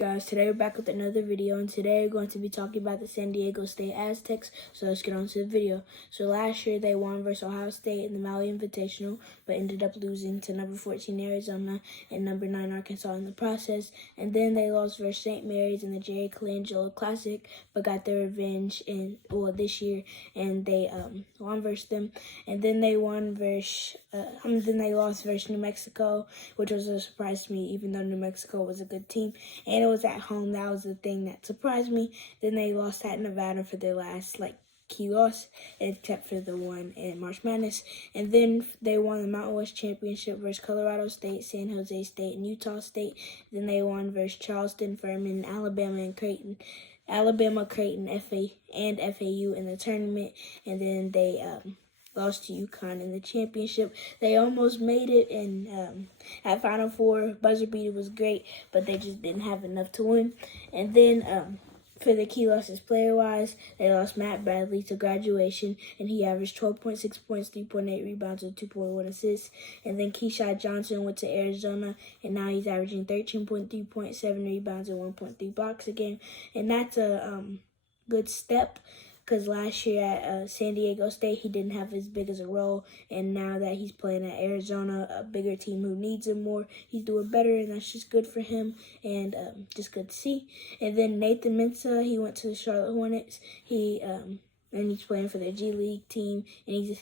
Guys, today we're back with another video, and today we're going to be talking about the San Diego State Aztecs. So let's get on to the video. So last year they won versus Ohio State in the Maui Invitational, but ended up losing to number 14 Arizona and number 9 Arkansas in the process. And then they lost versus St. Mary's in the Jerry Colangelo Classic, but got their revenge this year, and they won versus them. And then they won versus then they lost versus New Mexico, which was a surprise to me, even though New Mexico was a good team. And it was at home. That was the thing that surprised me. Then they lost at Nevada for their last key loss, except for the one in March Madness. And then they won the Mountain West Championship versus Colorado State, San Jose State, and Utah State. Then they won versus Charleston, Furman, Alabama, and Creighton. Creighton, and FAU in the tournament. And then they lost to UConn in the championship. They almost made it, and at Final Four, buzzer beater was great, but they just didn't have enough to win. And then for the key losses player-wise, they lost Matt Bradley to graduation, and he averaged 12.6 points, 3.8 rebounds, and 2.1 assists. And then Keyshawn Johnson went to Arizona, and now he's averaging 13.3 points, 7 rebounds, and 1.3 blocks a game. And that's a good step, because last year at San Diego State, he didn't have as big as a role, and now that he's playing at Arizona, a bigger team who needs him more, he's doing better, and that's just good for him, and just good to see. And then Nathan Mensah, he went to the Charlotte Hornets. And he's playing for their G League team, and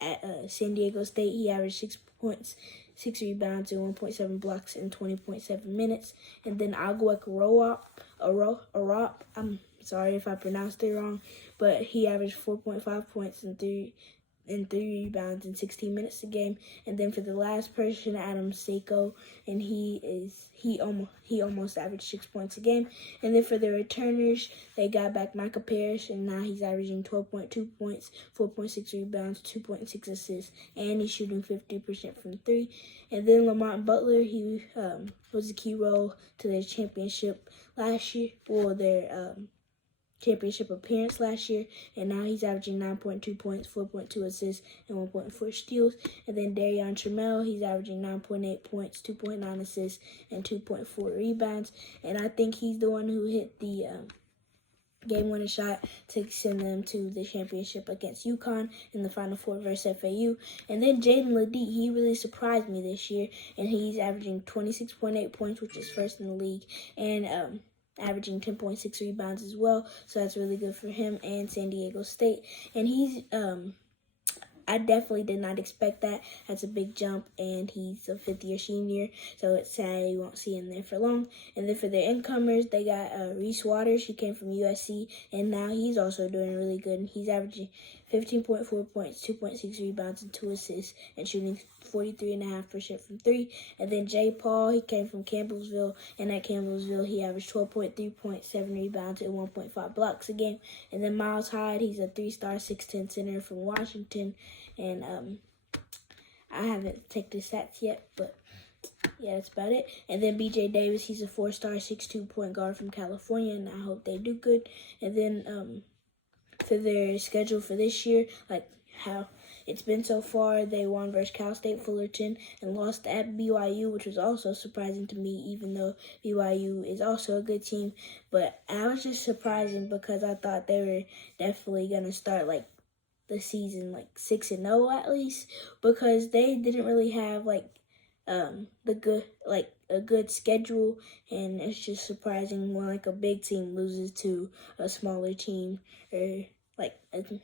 at San Diego State, he averaged 6 points, 6 rebounds, and 1.7 blocks in 20.7 minutes. And then Agwek Arop, I'm sorry if I pronounced it wrong, but he averaged 4.5 points and 3 rebounds in 16 minutes a game. And then for the last person, Adam Seiko, and he almost averaged 6 points a game. And then for the returners, they got back Micah Parrish, and now he's averaging 12.2 points, 4.6 rebounds, 2.6 assists, and he's shooting 50% from 3. And then Lamont Butler, he was a key role to their championship last year, their championship appearance last year, and now he's averaging 9.2 points, 4.2 assists, and 1.4 steals. And then Darion Trammell, he's averaging 9.8 points, 2.9 assists, and 2.4 rebounds. And I think he's the one who hit the game-winning shot to send them to the championship against UConn in the Final Four versus FAU. And then Jaden Ledee, he really surprised me this year, and he's averaging 26.8 points, which is first in the league, and averaging 10.6 rebounds as well, so that's really good for him and San Diego State. And he's, I definitely did not expect that. That's a big jump, and he's a fifth-year senior, so it's sad you won't see him there for long. And then for their incomers, they got Reese Waters. He came from USC, and now he's also doing really good. He's averaging 15.4 points, 2.6 rebounds, and 2 assists, and shooting 43.5% from 3. And then Jay Paul, he came from Campbellsville, and at Campbellsville, he averaged 12.3 points, 7 rebounds, and 1.5 blocks a game. And then Miles Hyde, he's a 3-star, 6'10" center from Washington, and I haven't checked his stats yet, but yeah, that's about it. And then BJ Davis, he's a 4-star, 6'2" point guard from California, and I hope they do good. And then for their schedule for this year, how it's been so far, they won versus Cal State Fullerton and lost at BYU, which was also surprising to me, even though BYU is also a good team. But I was just surprising because I thought they were definitely going to start the season 6-0 at least, because they didn't really have a good schedule, and it's just surprising when a big team loses to a smaller team, or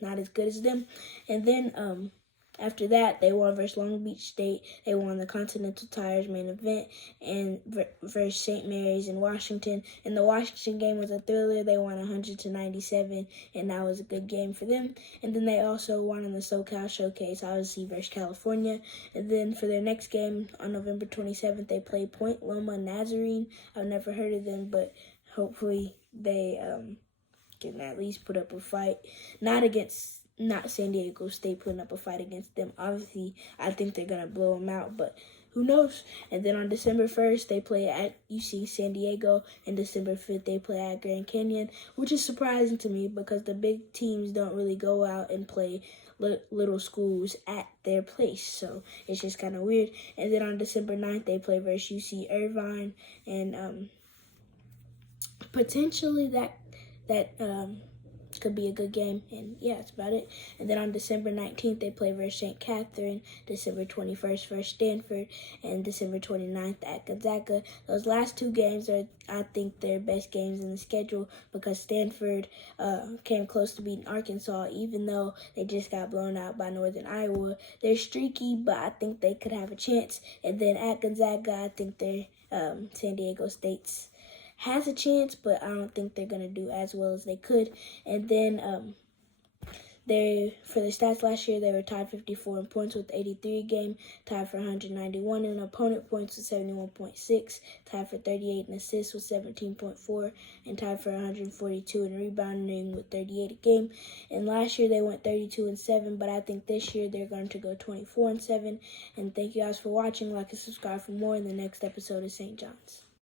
not as good as them. And then after that, they won versus Long Beach State. They won the Continental Tires main event, and versus St. Mary's in Washington. And the Washington game was a thriller. They won 100-97, and that was a good game for them. And then they also won in the SoCal Showcase, obviously versus California. And then for their next game on November 27th, they play Point Loma Nazarene. I've never heard of them, but hopefully they can at least put up a fight. Not San Diego State putting up a fight against them. Obviously, I think they're going to blow them out, but who knows? And then on December 1st, they play at UC San Diego, and December 5th, they play at Grand Canyon, which is surprising to me because the big teams don't really go out and play little schools at their place, so it's just kind of weird. And then on December 9th, they play versus UC Irvine, and potentially that could be a good game. And yeah, that's about it. And then on December 19th, they play versus St. Catherine, December 21st versus Stanford, and December 29th at Gonzaga. Those last two games are, I think, their best games in the schedule, because Stanford came close to beating Arkansas, even though they just got blown out by Northern Iowa. They're streaky, but I think they could have a chance. And then at Gonzaga, I think they're San Diego State's has a chance, but I don't think they're going to do as well as they could. And then for the stats last year, they were tied 54 in points with 83 a game, tied for 191 in opponent points with 71.6, tied for 38 in assists with 17.4, and tied for 142 in rebounding with 38 a game. And last year they went 32-7, but I think this year they're going to go 24-7. And thank you guys for watching. Like and subscribe for more in the next episode of St. John's.